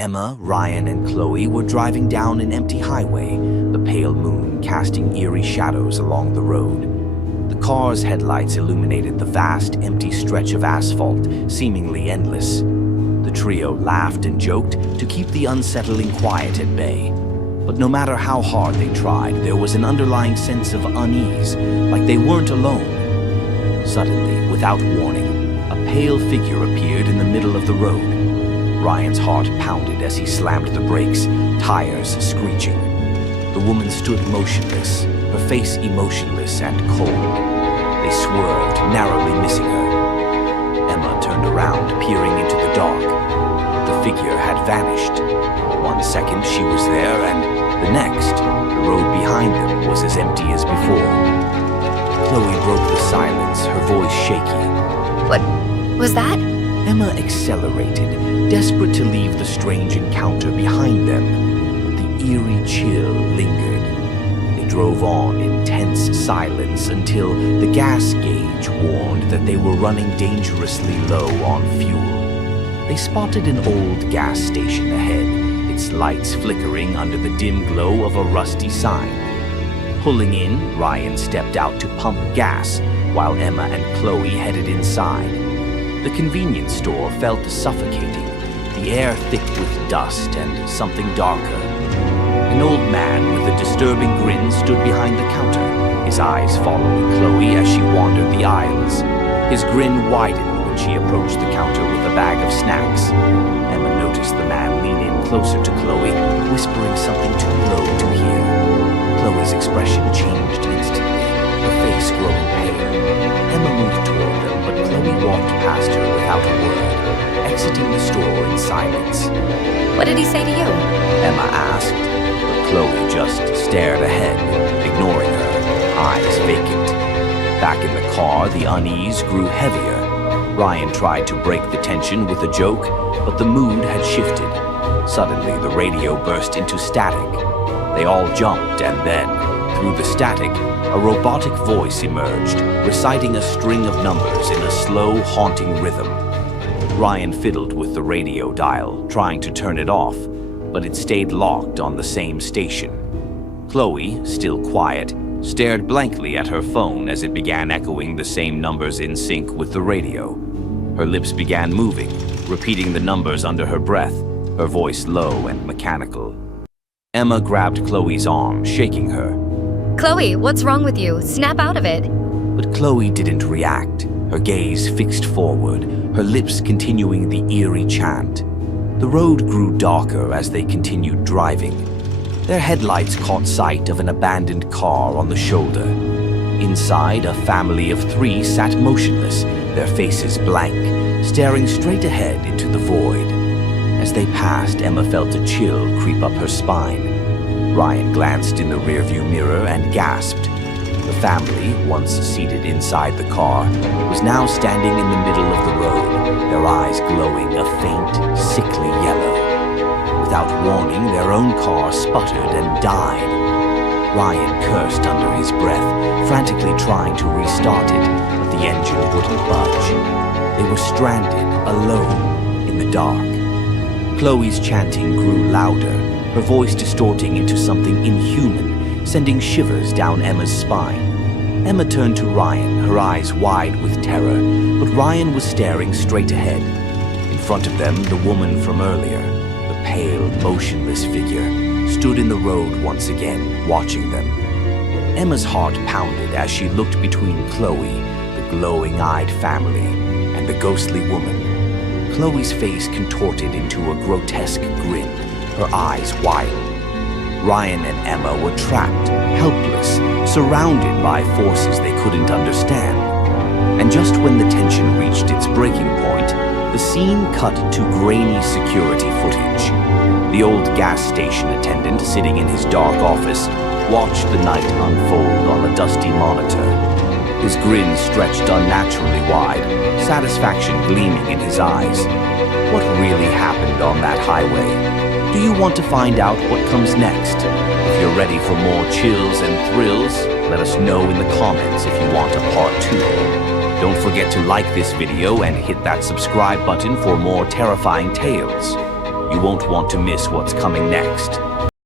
Emma, Ryan, and Chloe were driving down an empty highway, the pale moon casting eerie shadows along the road. The car's headlights illuminated the vast, empty stretch of asphalt, seemingly endless. The trio laughed and joked to keep the unsettling quiet at bay. But no matter how hard they tried, there was an underlying sense of unease, like they weren't alone. Suddenly, without warning, a pale figure appeared in the middle of the road. Ryan's heart pounded as he slammed the brakes, tires screeching. The woman stood motionless, her face emotionless and cold. They swerved, narrowly missing her. Emma turned around, peering into the dark. The figure had vanished. 1 second she was there, and the next, the road behind them was as empty as before. Chloe broke the silence, her voice shaky. What was that? Emma accelerated, desperate to leave the strange encounter behind them, but the eerie chill lingered. They drove on in tense silence until the gas gauge warned that they were running dangerously low on fuel. They spotted an old gas station ahead, its lights flickering under the dim glow of a rusty sign. Pulling in, Ryan stepped out to pump gas, while Emma and Chloe headed inside. The convenience store felt suffocating, the air thick with dust and something darker. An old man with a disturbing grin stood behind the counter, his eyes following Chloe as she wandered the aisles. His grin widened when she approached the counter with a bag of snacks. Emma noticed the man lean in closer to Chloe, whispering something too low to hear. Chloe's expression changed instantly, her face growing pale. Emma moved toward them, but Chloe walked past her without a word, exiting the store in silence. What did he say to you? Emma asked, but Chloe just stared ahead, ignoring her, eyes vacant. Back in the car, the unease grew heavier. Ryan tried to break the tension with a joke, but the mood had shifted. Suddenly, the radio burst into static. They all jumped, and then, through the static, a robotic voice emerged, reciting a string of numbers in a slow, haunting rhythm. Ryan fiddled with the radio dial, trying to turn it off, but it stayed locked on the same station. Chloe, still quiet, stared blankly at her phone as it began echoing the same numbers in sync with the radio. Her lips began moving, repeating the numbers under her breath, her voice low and mechanical. Emma grabbed Chloe's arm, shaking her. Chloe, what's wrong with you? Snap out of it. But Chloe didn't react, her gaze fixed forward, her lips continuing the eerie chant. The road grew darker as they continued driving. Their headlights caught sight of an abandoned car on the shoulder. Inside, a family of 3 sat motionless, their faces blank, staring straight ahead into the void. As they passed, Emma felt a chill creep up her spine. Ryan glanced in the rearview mirror and gasped. The family, once seated inside the car, was now standing in the middle of the road, their eyes glowing a faint, sickly yellow. Without warning, their own car sputtered and died. Ryan cursed under his breath, frantically trying to restart it, but the engine wouldn't budge. They were stranded, alone, in the dark. Chloe's chanting grew louder, her voice distorting into something inhuman, sending shivers down Emma's spine. Emma turned to Ryan, her eyes wide with terror, but Ryan was staring straight ahead. In front of them, the woman from earlier, the pale, motionless figure, stood in the road once again, watching them. Emma's heart pounded as she looked between Chloe, the glowing-eyed family, and the ghostly woman. Chloe's face contorted into a grotesque grin, her eyes wild. Ryan and Emma were trapped, helpless, surrounded by forces they couldn't understand. And just when the tension reached its breaking point, the scene cut to grainy security footage. The old gas station attendant sitting in his dark office watched the night unfold on a dusty monitor. His grin stretched unnaturally wide, satisfaction gleaming in his eyes. What really happened on that highway? Do you want to find out what comes next? If you're ready for more chills and thrills, let us know in the comments if you want a part 2. Don't forget to like this video and hit that subscribe button for more terrifying tales. You won't want to miss what's coming next.